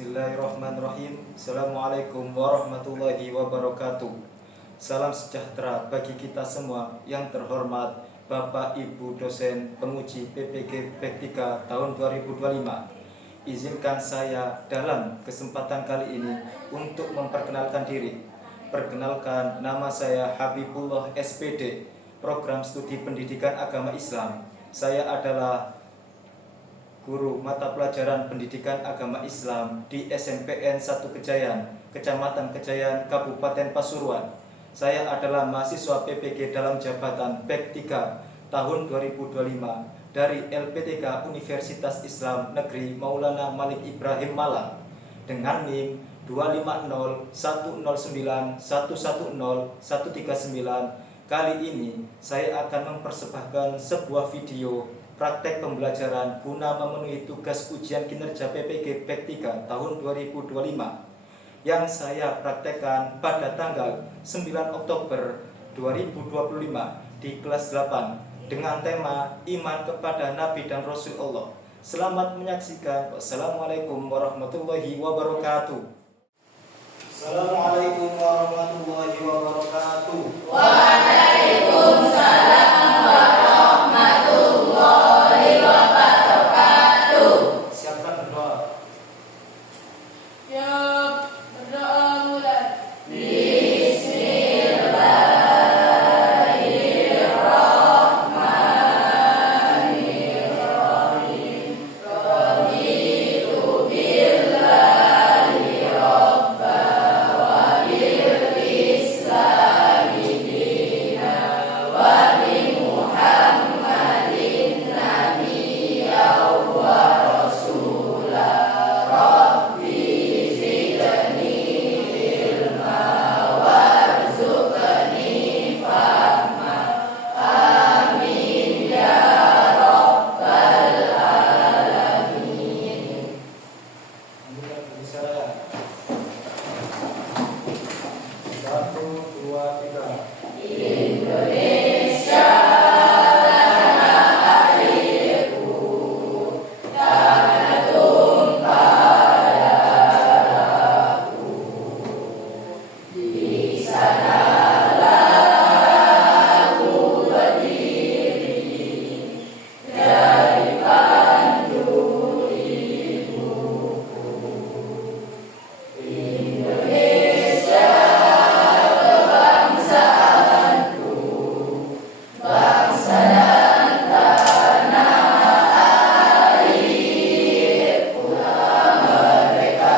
Bismillahirrahmanirrahim. Assalamualaikum warahmatullahi wabarakatuh. Salam sejahtera bagi kita semua. Yang terhormat Bapak Ibu dosen penguji PPG Bek 3 tahun 2025. Izinkan saya dalam kesempatan kali ini untuk memperkenalkan diri. Perkenalkan, nama saya Habibullah SPD, Program Studi Pendidikan Agama Islam. Saya adalah guru mata pelajaran pendidikan agama Islam di SMPN 1 Kejayan, Kecamatan Kejayan, Kabupaten Pasuruan. Saya adalah mahasiswa PPG dalam jabatan Bek 3 tahun 2025 dari LPTK Universitas Islam Negeri Maulana Malik Ibrahim Malang dengan NIM 25010910139. Kali ini saya akan mempersembahkan sebuah video praktek pembelajaran guna memenuhi tugas ujian kinerja PPG Bek 3 tahun 2025 yang saya praktekkan pada tanggal 9 Oktober 2025 di kelas 8 dengan tema Iman kepada Nabi dan Rasul Allah. Selamat menyaksikan. Wassalamualaikum warahmatullahi wabarakatuh. Assalamualaikum warahmatullahi wabarakatuh. Waalaikumsalam warahmatullahi wabarakatuh. Siapkan berdoa. Siap, berdoa mulai. Bismillahirrahmanirrahim. Raditu billahi rabba wa bil islami dina wa bi Muhammadin nabiyya wa rasula. Rabbi zidni ilma warzuqni fahma. Amin ya rabbal alamin. Lanjutkan berbicara. 1, 2, 3. Indonesia tanah airku, tanah tumpah darahku. Di sanalah aku berdiri, jadi pandu ibuku. Indonesia kebangsaanku, bangsa dan tanah airku. Merdeka,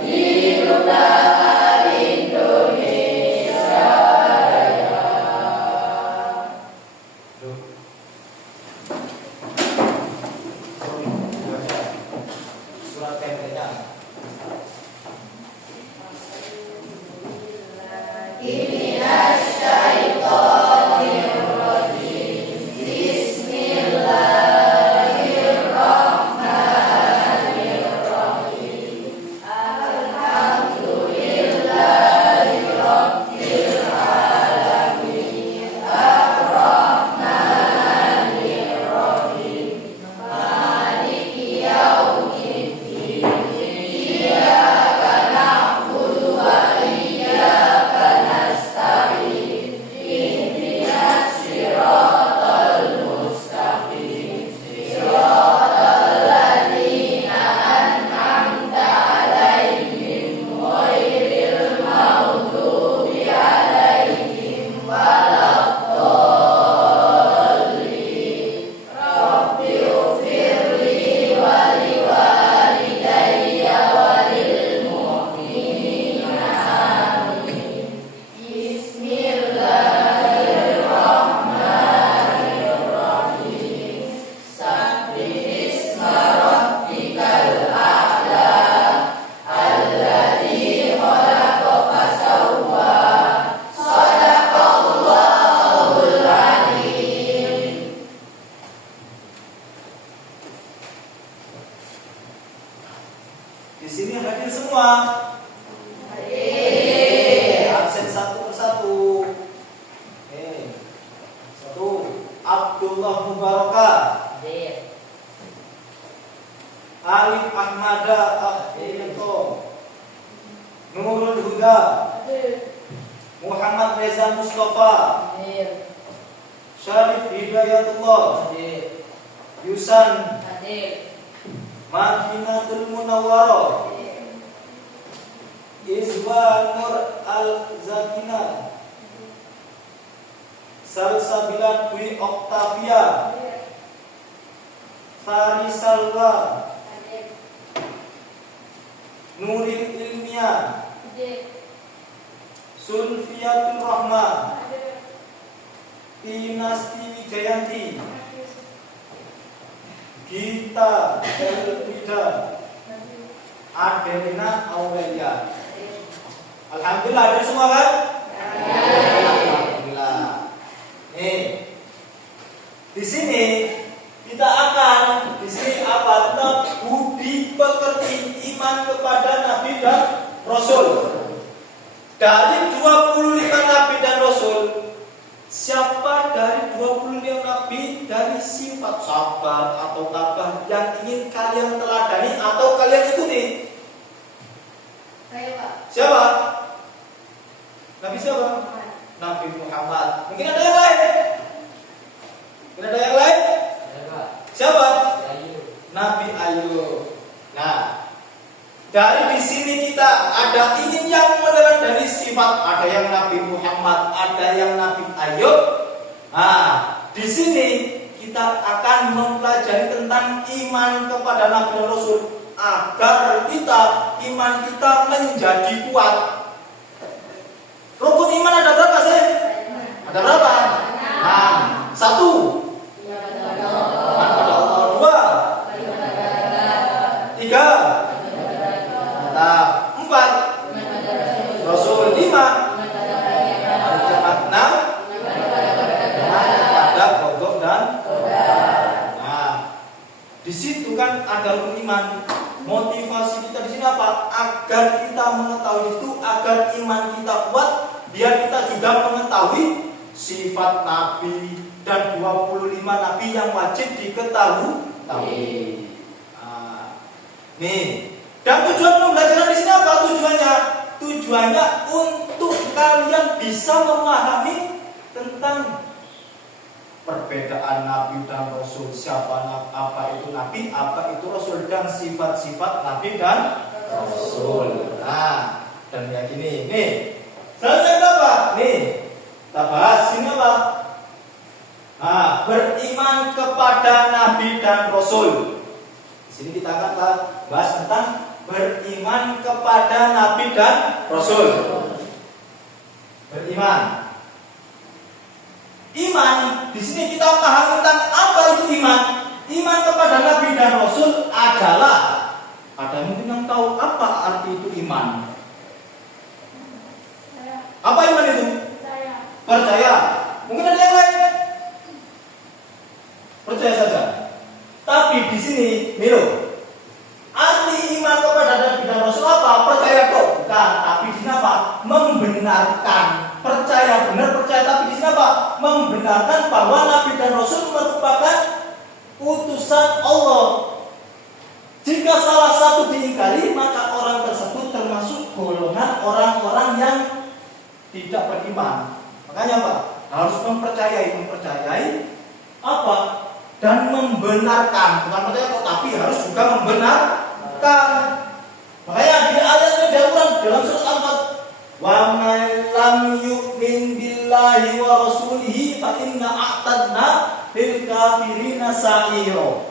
hiduplah Indonesia Raya. Baca surat pendeknya. Minasyaitonirrajim. Bismillahirrahmanirrahim. Alhamdulillahi rabbil alamin. Ar-Rahmanir-Rahim. Maliki yaumiddin. Iyyaka na'budu wa iyyaka nasta'in. Ihdinas siratal mustaqim. Siratal ladzina an'amta 'alaihim ghairil maghdubi 'alaihim waladdallin. Rabbi ighfirli wa liwalidayya wa lil mu'minina amin. Bismillahirrahmanirrahim. Sabbihisma rabbikal a'la. Alladzi khalaqa fasawwa. Shadaqallahul alim. Di sini hadir semua. Absen satu persatu. Satu, Abdullah Mubarakah. Alif Ahmada Akhirito. Hamzah, Hadir. Muhammad Reza Mustafa, Hadir. Syarif Hidayatullah, Hadir. Yusan Hadir. Madinatul Munawwarah, Hadir. Izwa Nur Al-Zakina, Salsabila Dwi Octavia, Fari Salwa, Hadir. Nuril Ilmiah, Hadir. Sulfiatul Rahma, Hadir. Dinasti Wijayanti, Hadir. Gita Elvida, Hadir. Adelina Aurelia. Hadir. Alhamdulillah, ada semua kan? Alhamdulillah. Nih, di sini kita akan di sini apa? Budi pekerti iman kepada Nabi dan Rasul. Dari 25 Nabi dan Rasul, siapa dari 25 Nabi dari sifat sabar atau tabah yang ingin kalian teladani atau kalian ikuti? Saya Pak. Siapa? Nabi siapa? Muhammad. Nabi Muhammad. Mungkin ada yang lain? Mungkin ada yang lain? Siapa? Nabi Ayub. Nah, dari di sini kita ada ingin yang meneladani sifat, ada yang Nabi Muhammad, ada yang Nabi Ayub. Nah, di sini kita akan mempelajari tentang iman kepada Nabi dan Rasul agar iman kita menjadi kuat. Rukun iman ada berapa sih? Ada berapa? 6. 1. Iman kepada Allah. 2. 3. Mantap. 4. Rasul. 5. Ada 6. Iman kepada kodok dan nah, di situ kan ada rukun iman. Motivasi kita di sini apa? Agar kita mengetahui itu, agar iman kita kuat, biar kita juga mengetahui sifat Nabi dan 25 Nabi yang wajib diketahui. Nah, nih. Dan tujuan pembelajaran di sini apa? Tujuannya untuk kalian bisa memahami tentang perbedaan Nabi dan Rasul, siapa apa itu Nabi, apa itu Rasul, dan sifat-sifat Nabi dan Rasul. Nah, dan yang ini, nih, selanjutnya apa? Nih, kita bahas ini apa? Nah, beriman kepada Nabi dan Rasul. Di sini kita akan bahas tentang beriman kepada Nabi dan Rasul. Beriman. Iman, di sini kita paham tentang apa itu iman. Iman kepada Nabi dan Rasul adalah, ada yang mungkin yang tahu apa arti itu iman? Apa iman itu? Percaya. Mungkin ada yang lain? Percaya saja. Tapi di sini, Milo, arti iman kepada Nabi dan Rasul apa? Percaya kok? Bukan. Tapi di sini apa? Membenarkan. Percaya benar, percaya, tapi di sini apa? Membenarkan bahwa Nabi dan Rasul merupakan utusan Allah. Jika salah satu diingkari, maka orang tersebut termasuk golongan orang-orang yang tidak beriman. Makanya apa? Harus mempercayai apa? Dan membenarkan. Bukan percaya, tapi harus juga membenarkan. Makanya di ayat ini di Al-Quran dalam surat Al-Fatihah, wa man lam yu'min billahi wa rasulihi fa inna a'tadna lil kafirina sa'ira.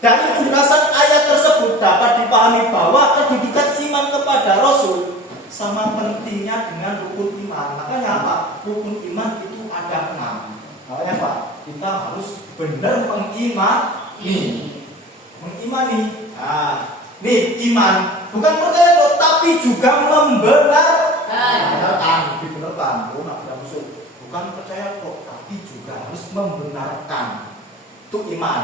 Dari penjelasan ayat tersebut dapat dipahami bahwa kedudukan iman kepada Rasul sama pentingnya dengan rukun iman. Makanya apa? Rukun iman itu ada 6. Makanya apa? Kita harus benar mengimani. Nah, nih iman bukan percaya tapi juga dibenarkan. Oh, Nabi dan Rasul bukan percaya kok, tapi juga harus membenarkan. Itu iman.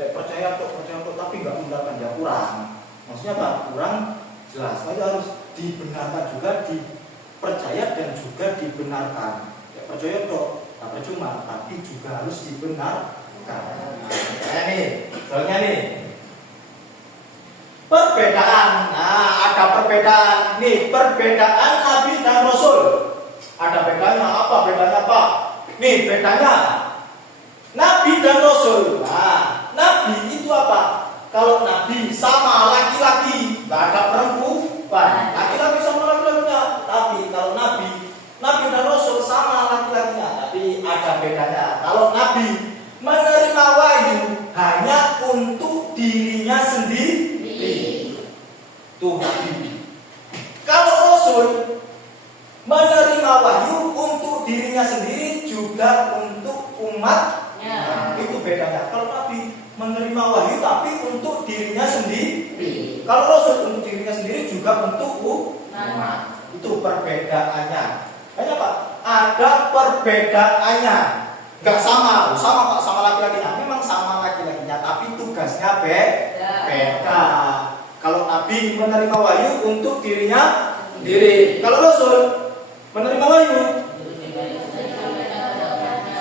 Ya percaya kok, tapi nggak membenarkan, ya kurang. Maksudnya apa? Kurang jelas. Jadi harus dibenarkan juga, dipercaya dan juga dibenarkan. Ya percaya kok, tak percuma, tapi juga harus dibenarkan. Nah, soalnya nih. Perbedaan. Nah, ada perbedaan. Nih, nih perbedaan Nabi dan Rasul. Ada bedanya apa? Bedanya apa? Nih bedanya Nabi dan Rasul. Nah, Nabi itu apa? Kalau Nabi sama laki-laki, nggak ada perempuan. Laki-laki sama laki-lakinya. Tapi kalau Nabi dan Rasul sama laki-lakinya. Tapi ada bedanya. Kalau Nabi menerima wahyu hanya untuk dirinya sendiri. Tuh Nabi. Kalau Rasul menerima wahyu untuk dirinya sendiri juga untuk umatnya. Itu bedanya. Kalau Nabi menerima wahyu tapi untuk dirinya sendiri. Kalau Rasul untuk dirinya sendiri juga untuk umat. Itu perbedaannya. Kayaknya Pak, ada perbedaannya. Gak sama Pak, sama laki-lakinya. Memang sama laki-lakinya, tapi tugasnya beda. Kalau Nabi menerima wahyu untuk dirinya sendiri. Kalau Rasul menerima wahyu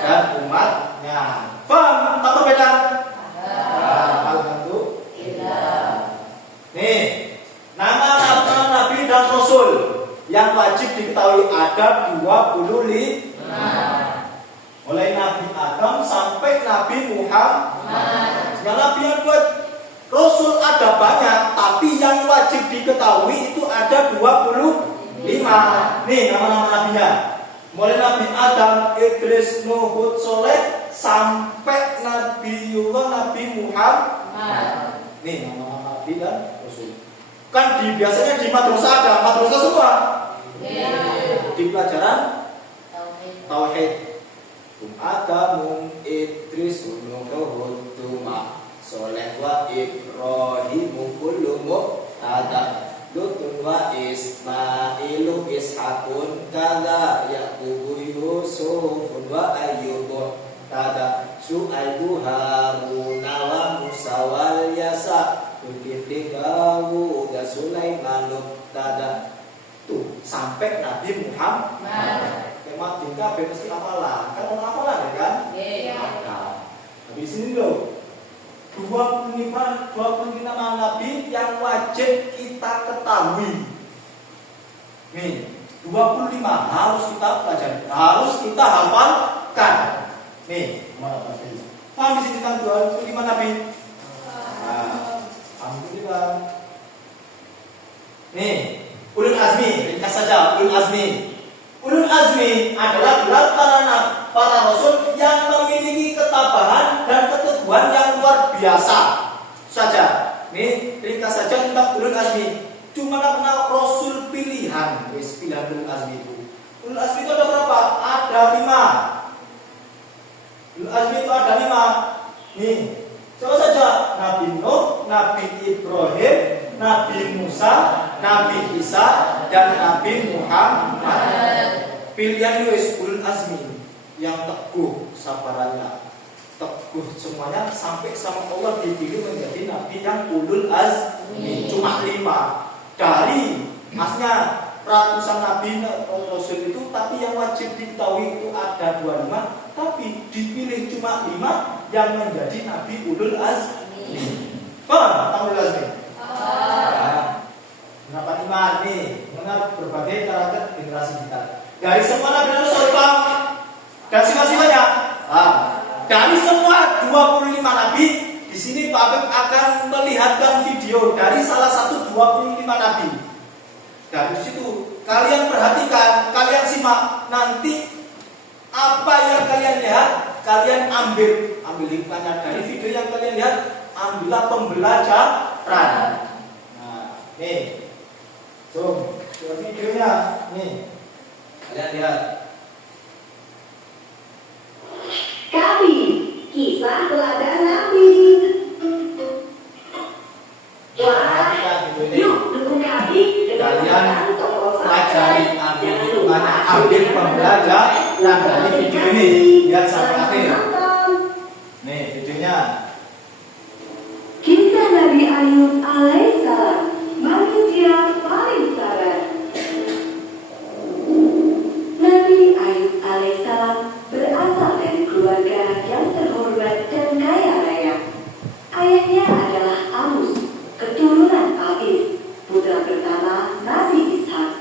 dan umatnya. Paham? Tak berbeda? Nih, nama-nama Nabi dan Rasul yang wajib diketahui ada 25. Mulai Nabi Adam sampai Nabi Muhammad. Yang Nabi yang buat Rasul ada banyak, tapi yang wajib diketahui itu ada 25. Nih nama-nama nabinya. Mulai Nabi Adam, Idris, Nuh, Hud, Soleh sampai Nabi Muhammad. Nih nama-nama Nabi dan Rasul. Kan biasanya di madrasah ada madrasah semua. Di pelajaran Tauhid. Adamu Idris Nuh Hud Tuma Soleh wa Ibrahim kullu mu'tada Lutun wa Ismailu Ishakun kada Yaqubu Yusufun wa Ayyubu kada Syu'aibu Haruna wa Musa wal Yasa Zulkifli Dawud dan Sulaimanun kada. Tuh sampai Nabi Muhammad. Mati kabeh mesti hafalan. Kan ono hafalan ya kan? Iya. Habis sini loh. 25 nama Nabi yang wajib kita ketahui. Nih, 25 harus kita pelajari, harus kita hafalkan. Nih, mana Nabi? Paham di sini tentang 25 Nabi? Alhamdulillah. Nih, ulul azmi, ringkas saja ulul azmi. Ulul azmi adalah gelar para rasul yang memiliki ketabahan dan keteguhan yang luar biasa saja. Nih, ringkas saja tentang ulul azmi. Cuma kenal rasul pilihan, pilihan ulul azmi itu. Ulul azmi itu ada berapa? Ada 5. Ulul azmi itu ada 5. Nih, coba saja Nabi Nuh, Nabi Ibrahim, Nabi Musa, Nabi Isa, dan Nabi Muhammad. Pilihan itu ulul azmi yang teguh sabarannya, teguh semuanya sampai sama Allah dipilih menjadi Nabi yang ulul azmi. Cuma 5 dari masnya ratusan Nabi Rasul itu, tapi yang wajib diketahui itu ada 25, tapi dipilih cuma 5 yang menjadi Nabi ulul azmi. Paham? Ulul azmi. Kenapa iman nih? Mengenal berbagai karakter generasi kita. Dari semua Nabi dan Rasul dan sifat-sifatnya. Dari semua 25 Nabi, di sini Pak Abib akan melihatkan video dari salah satu 25 Nabi. Dari situ kalian perhatikan, kalian simak. Nanti apa yang kalian lihat, kalian ambil hikmahnya dari video yang kalian lihat. Ambillah pembelajaran. Nah, nih. Videonya nih. Kalian lihat. Kami kisah teladan Nabi. Wah, yuk dukung kami dengan Kalian pelajari, ambil hikmahnya, ambil pembelajaran dari video ini. Lihat sampai akhir. Nih videonya. Kisah Nabi Ayub alaihissalam, manusia paling sabar. Nabi Ayub alaihissalam berasal dari keluarga yang terhormat dan kaya raya. Ayahnya adalah Amus, keturunan Ais, putra pertama Nabi Ishak.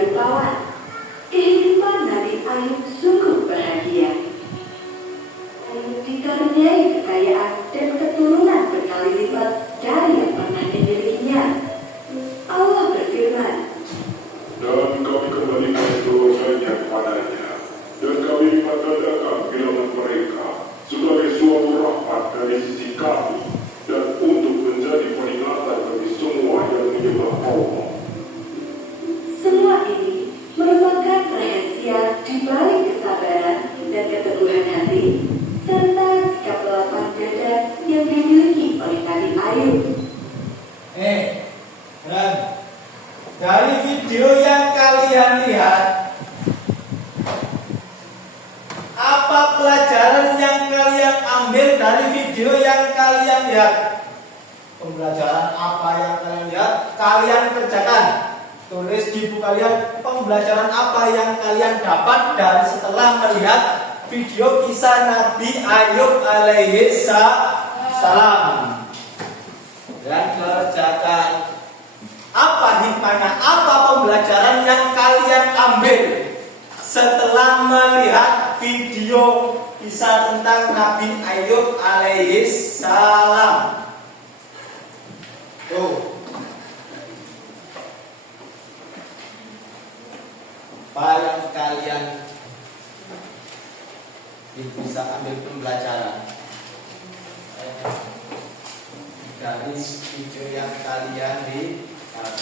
rupawan. Kehidupan Nabi Ayub sungguh bahagia. Ayub dikaruniai kekayaan dan keturunan berkali lipat dari yang pernah dimilikinya. Allah berfirman, dan kami kembalikan keturunannya kepadanya, dan kami lipat gandakan bilangan mereka sebagai suatu rahmat dari sisi kami, dan untuk menjadi peringatan bagi semua yang menyembah Allah. semua ini merupakan rahasia di balik kesabaran dan keteguhan hati serta sikap lapang dada yang dimiliki oleh Nabi Ayub. Dan dari video yang kalian lihat, apa pelajaran yang kalian ambil dari video yang kalian lihat? Pembelajaran apa yang kalian lihat, kalian kerjakan. Tulis di buku kalian pembelajaran apa yang kalian dapat dari setelah melihat video kisah Nabi Ayub alaihi salam. Dan kerjakan. Apa hikmahnya, apa pembelajaran yang kalian ambil setelah melihat video kisah tentang Nabi Ayub alaihi salam? Tuh. Apa yang kalian bisa ambil pembelajaran dari video yang kalian lihat?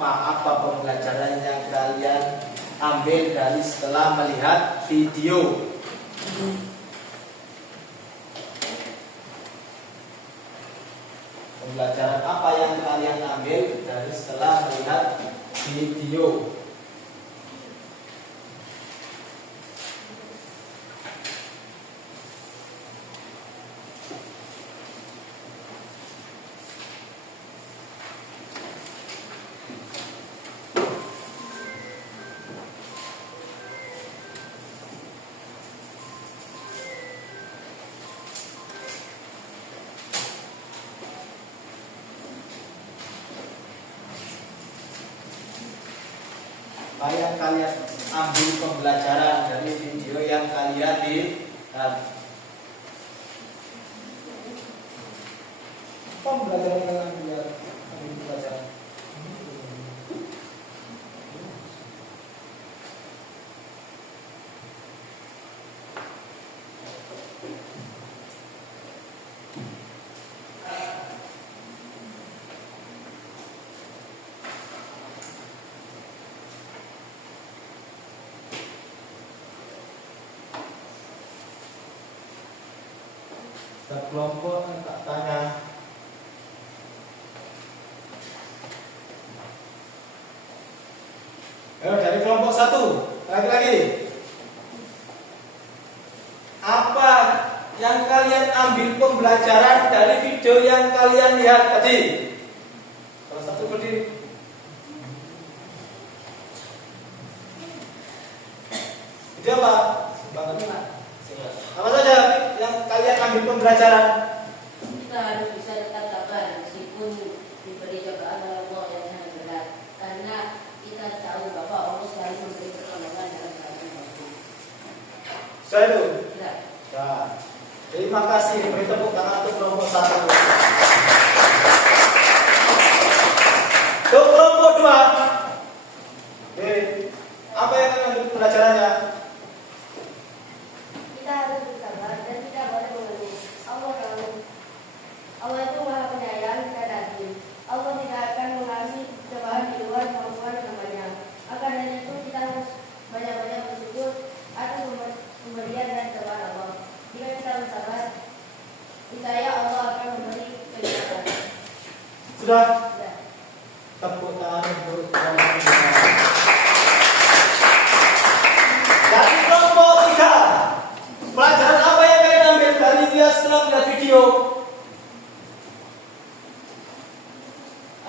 Apa pembelajaran yang kalian ambil dari setelah melihat video? Pembelajaran apa yang kalian ambil dari setelah melihat video? Apa yang kalian ambil pembelajaran dari video yang kalian lihat? Pembelajaran yang kalian ambil pembelajaran. Setiap kelompok tak tanya. Dari kelompok 1, lagi-lagi. Apa yang kalian ambil pembelajaran dari video yang kalian lihat tadi? Salah satu berdiri. Video apa? Apa saja yang kalian ambil pembelajaran? Kita harus bisa tetap sabar meskipun diberi cobaan oleh Allah yang sangat berat, karena kita tahu bahwa Allah selalu memberi pertolongan dalam keadaan waktu. Saya itu. Ya. Ya. Terima kasih. Beri tepuk tangan untuk kelompok 1. Untuk kelompok 2. Oke. Apa yang kalian ambil pelajarannya? Kita harus bersabar dan tidak boleh mengeluh. Allah itu Maha Penyayang dan Adil. Allah tidak akan mengasih cobaan di luar kemampuan namanya. Maka dari itu kita harus banyak-banyak bersyukur atas pemberian dan cobaan Allah. Jika kita bersabar, niscaya Allah akan memberi kenikmatan. Sudah? Sudah. Tepuk tangan untuk kelompok 2. Dari kelompok 3. Pelajaran apa yang kalian ambil dari dia setelah melihat video?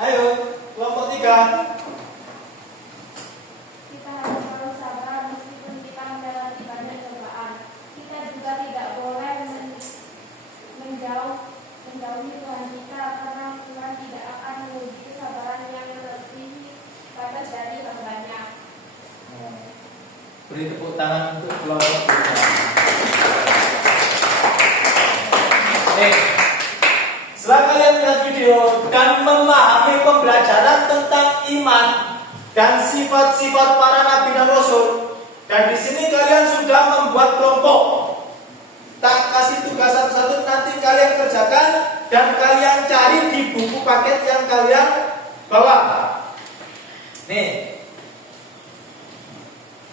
Ayo, kelompok 3. Kita harus selalu sabar meskipun kita melewati banyak cobaan. Kita juga tidak boleh menjauhi Tuhan kita, karena Tuhan tidak akan menguji kesabaran yang lebih pada dari hambanya. Beri tepuk tangan untuk kelompok 3. Setelah kalian melihat video dan memahami pembelajaran tentang iman dan sifat-sifat para nabi dan rasul, dan di sini kalian sudah membuat kelompok. Tak kasih tugas satu-satu, nanti kalian kerjakan dan kalian cari di buku paket yang kalian bawa. Nih,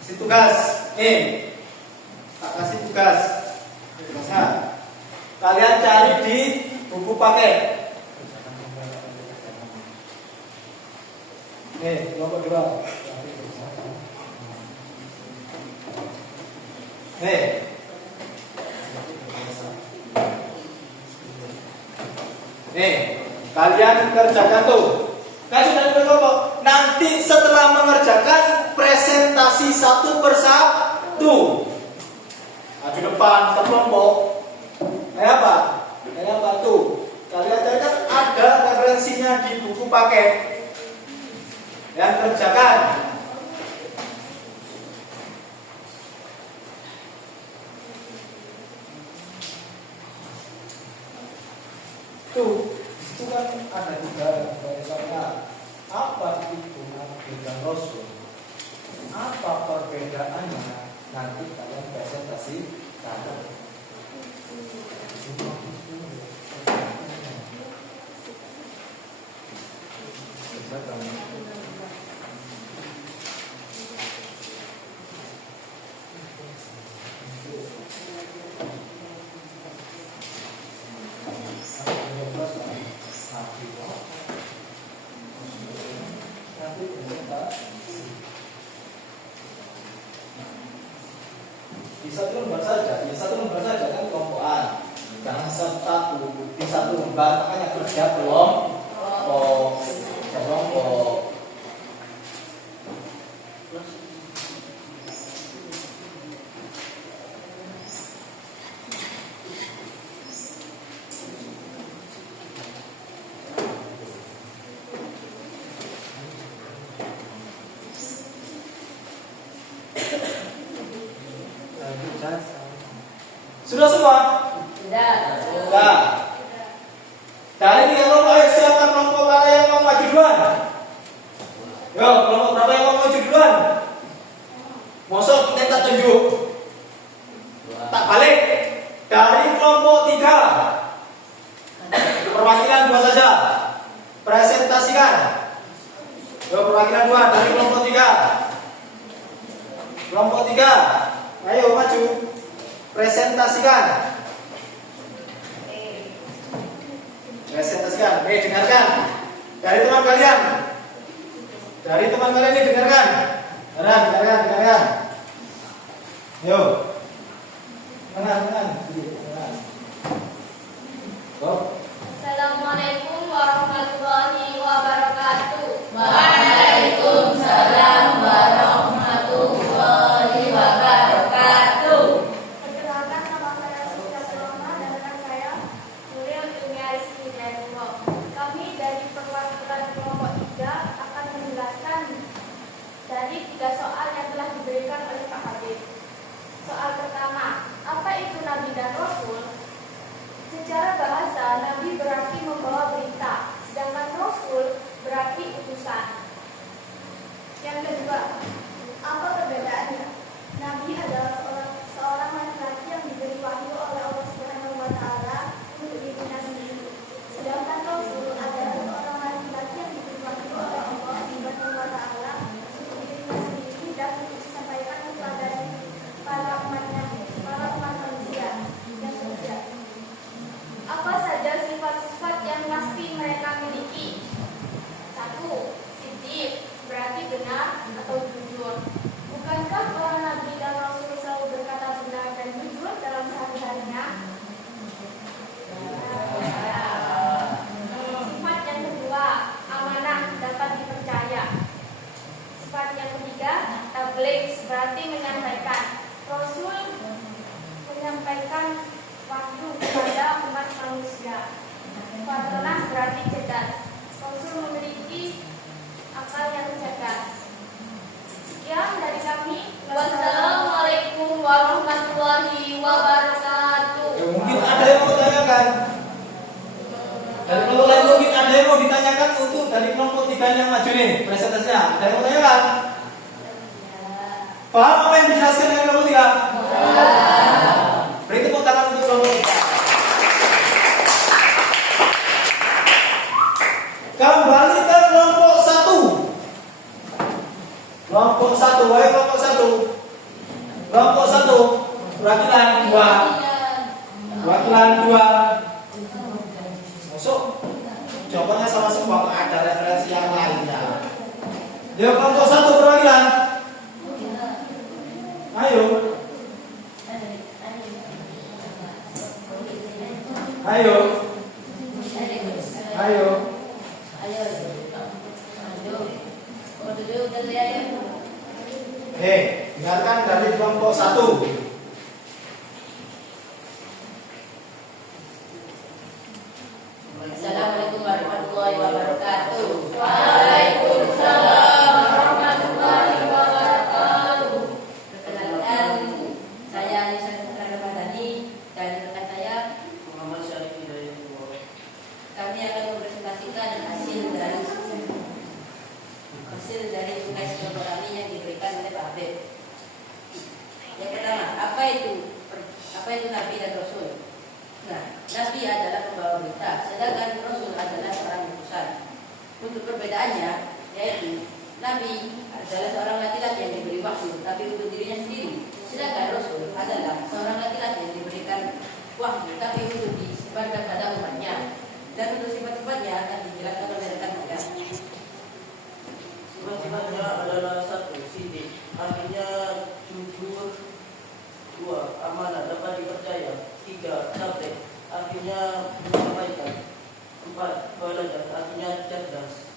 kasih tugas. Tak kasih tugas. Tugasnya kalian cari di buku paket. Kelompok 2. Kalian kerjakan tuh. Kasih dari kelompok. Nanti setelah mengerjakan presentasi satu persatu. Maju depan sekelompok. Kayak apa tuh? Kalian cari kan ada referensinya di buku paket. Dan kerjakan. Itu kan ada juga misalnya apa itu nabi dan rasul, apa perbedaannya, nanti kalian presentasi kan. Di satu lembar saja kan kelompokan. Jangan di satu lembar, makanya kerja kelompok. Sudah semua? Sudah. Dari 3 kelompok, ayo silakan kelompok mana yang mau maju duluan? Yo, kelompok berapa yang mau maju duluan? Mosok kita tak tunjuk. Tak balik. Dari kelompok 3. Perwakilan 2 saja. Presentasikan. Yo, perwakilan 2 dari kelompok 3. Kelompok 3. Ayo maju. Presentasikan. Dengarkan. Dari teman kalian. Ini dengarkan. Dengarkan. Yo. Dengar. Assalamualaikum warahmatullahi wabarakatuh. Waalaikumsalam warahmatullahi wabarakatuh. Perkenalkan, nama saya Sofia Sulama dan rekan saya Nuril Dunia Rizky Hidayatullah. Kami dari perwakilan kelompok 3 akan menjelaskan dari 3 soal yang telah diberikan oleh Pak Habib. Soal pertama, apa itu Nabi dan Rasul? Secara bahasa, untuk dari kelompok 3 yang maju nih presentasinya. Ada yang mau tanyakan? Paham apa yang dijelaskan dari kelompok 3? Beri tepuk tangan untuk kelompok 3. Kembali ke kelompok 1. Kelompok 1, wahai kelompok 1. Kelompok 1, perwakilan 2. Perwakilan 2. Masuk. Jawabannya sama semua, ada referensi yang lainnya. Yuk kelompok 1 perwakilan. Ayo. Ayo. Ayo. Dengarkan dari kelompok 1. Assalamualaikum warahmatullahi wabarakatuh. Waalaikumsalam warahmatullahi wabarakatuh. Perkenalkan, saya Anissa Putra Ramadhani dan rekan saya Muhammad Syarif Hidayatullah. kami akan mempresentasikan hasil dari tugas kelompok kami yang diberikan oleh Pak Habib. Yang pertama, apa itu Nabi dan Rasul? Nah, Nabi adalah pembawa berita, sedangkan Rasul adalah seorang utusan. Untuk perbedaannya, yaitu Nabi adalah seorang laki-laki yang diberi wahyu, tapi untuk dirinya sendiri. Sedangkan Rasul adalah seorang laki-laki yang diberikan wahyu, tapi untuk disebarkan pada umatnya. Dan untuk sifat-sifatnya akan dijelaskan oleh rekan saya. Sifat-sifatnya adalah 1. Sidik, artinya jujur. 2. Amanah, dapat dipercaya. 3. Cerdik, artinya menyampaikan. 4. Belajar, artinya cerdas.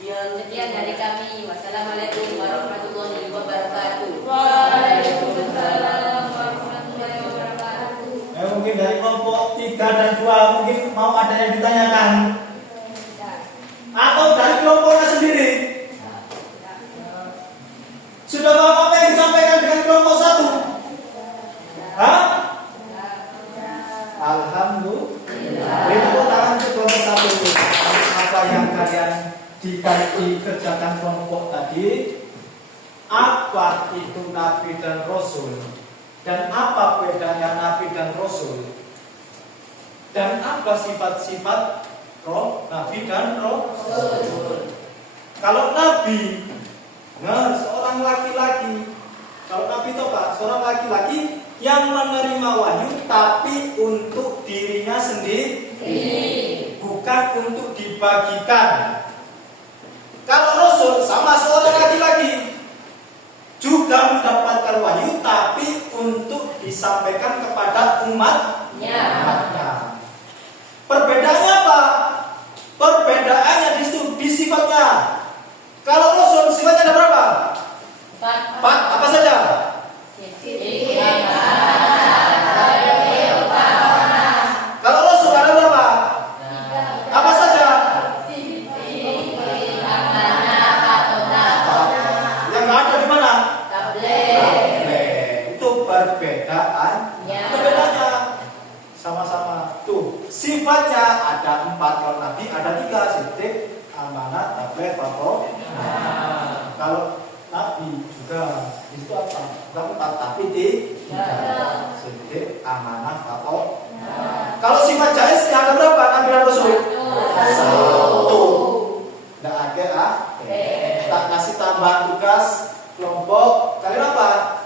Sekian dari kami. Wassalamualaikum warahmatullahi wabarakatuh. Waalaikumsalam warahmatullahi wabarakatuh. Mungkin dari kelompok 3 dan 2 mungkin mau ada yang ditanyakan. Atau dari kelompoknya sendiri. Sudah paham apa yang disampaikan dengan kelompok 1? Hah? Alhamdulillah. Beri tepuk tangan untuk kelompok 1. Apa yang kalian dikerjakan kelompok tadi? Apa itu Nabi dan Rasul? Dan apa bedanya Nabi dan Rasul? Dan apa sifat-sifat Nabi dan Rasul? Kalau Nabi, nah, seorang laki-laki. Kalau Nabi itu apa? Seorang laki-laki yang menerima wahyu tapi untuk dirinya sendiri, bukan untuk dibagikan. Kalau Rasul sama seorang laki-laki juga mendapatkan wahyu tapi untuk disampaikan kepada umatnya. Perbedaannya apa? Perbedaannya di sifatnya. Kalau Rasul sifatnya ada berapa? 4. Apa saja? Kalau Rasul ada berapa? Apa saja? Yang nggak ada di mana? Itu perbedaannya. Sama-sama. Tuh, sifatnya ada 4. Kalau Nabi ada 3. Sidik, amanat, tabligh, fatwa. Kalau Nabi juga itu apa? Bukan 4 tapi 3. Sidik, amanah, fatwa. Kalau sifat jaisnya ada berapa? Nabi dan Rasul? 1. Nggak ada tak kasih tambahan tugas kelompok. Kalian apa?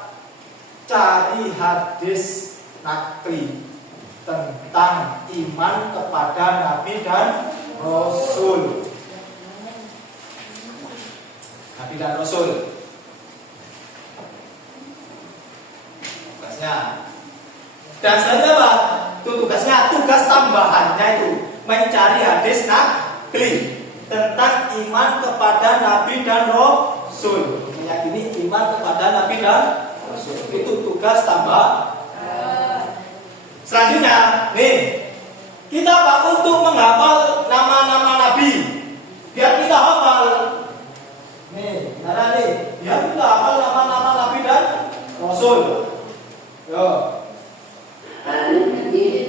Cari hadis nakli tentang iman kepada Nabi dan Rasul. Nabi dan Rasul. Tugasnya. Dan selanjutnya apa? Itu tugasnya, tugas tambahannya itu mencari hadis nakli tentang iman kepada Nabi dan Rasul. Meyakini iman kepada Nabi dan Rasul. Itu tugas tambah. Selanjutnya, nih, kita apa? Untuk menghafal nama-nama Nabi. Biar kita hafal. Nih, ada nih. Biar kita hafal nama-nama Nabi dan Rasul. Yo. Al-Iblis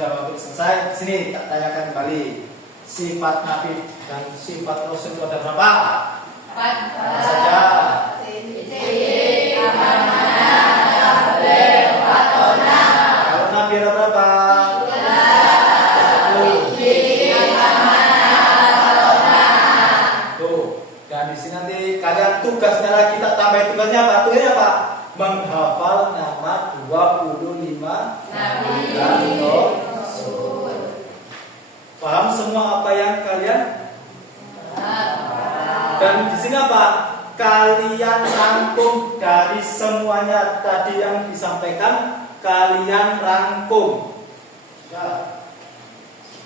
sudah hampir selesai. Sini tak tanyakan kembali. Sifat Nabi dan sifat Rasul itu ada berapa? 4 saja. Kalau Nabi ada berapa? 10. Tuh. Dan di sini nanti kalian tugasnya lagi, kita tambah tugasnya apa? Tugasnya apa? Menghafal nama 25 Nabi dan Rasul. Paham semua apa yang kalian? Dan di sini apa? Kalian rangkum dari semuanya tadi yang disampaikan, kalian rangkum. Ya.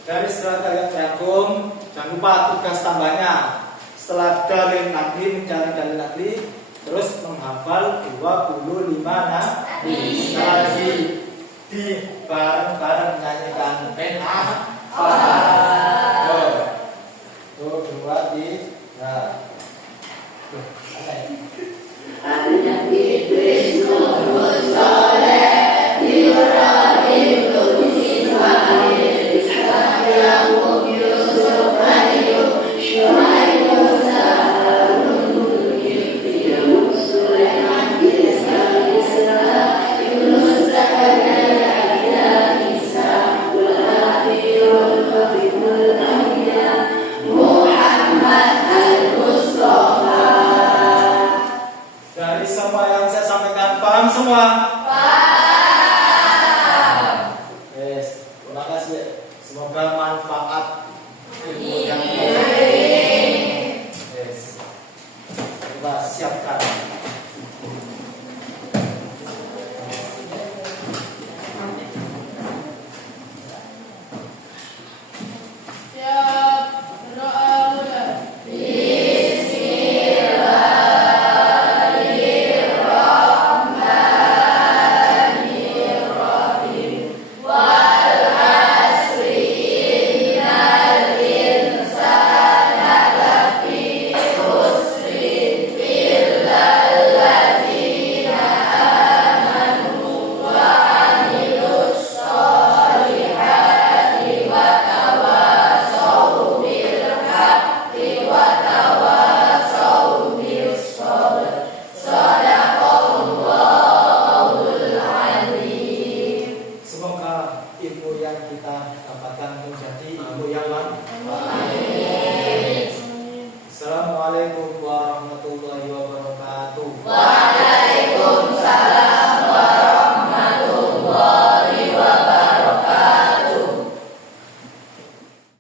Dari setelah kalian rangkum, jangan lupa tugas tambahnya. Setelah dalil nakli, mencari dalil nakli, terus menghafal 25 nabi. Sekali lagi di bareng-bareng menyanyikan menghafal. 2, 3.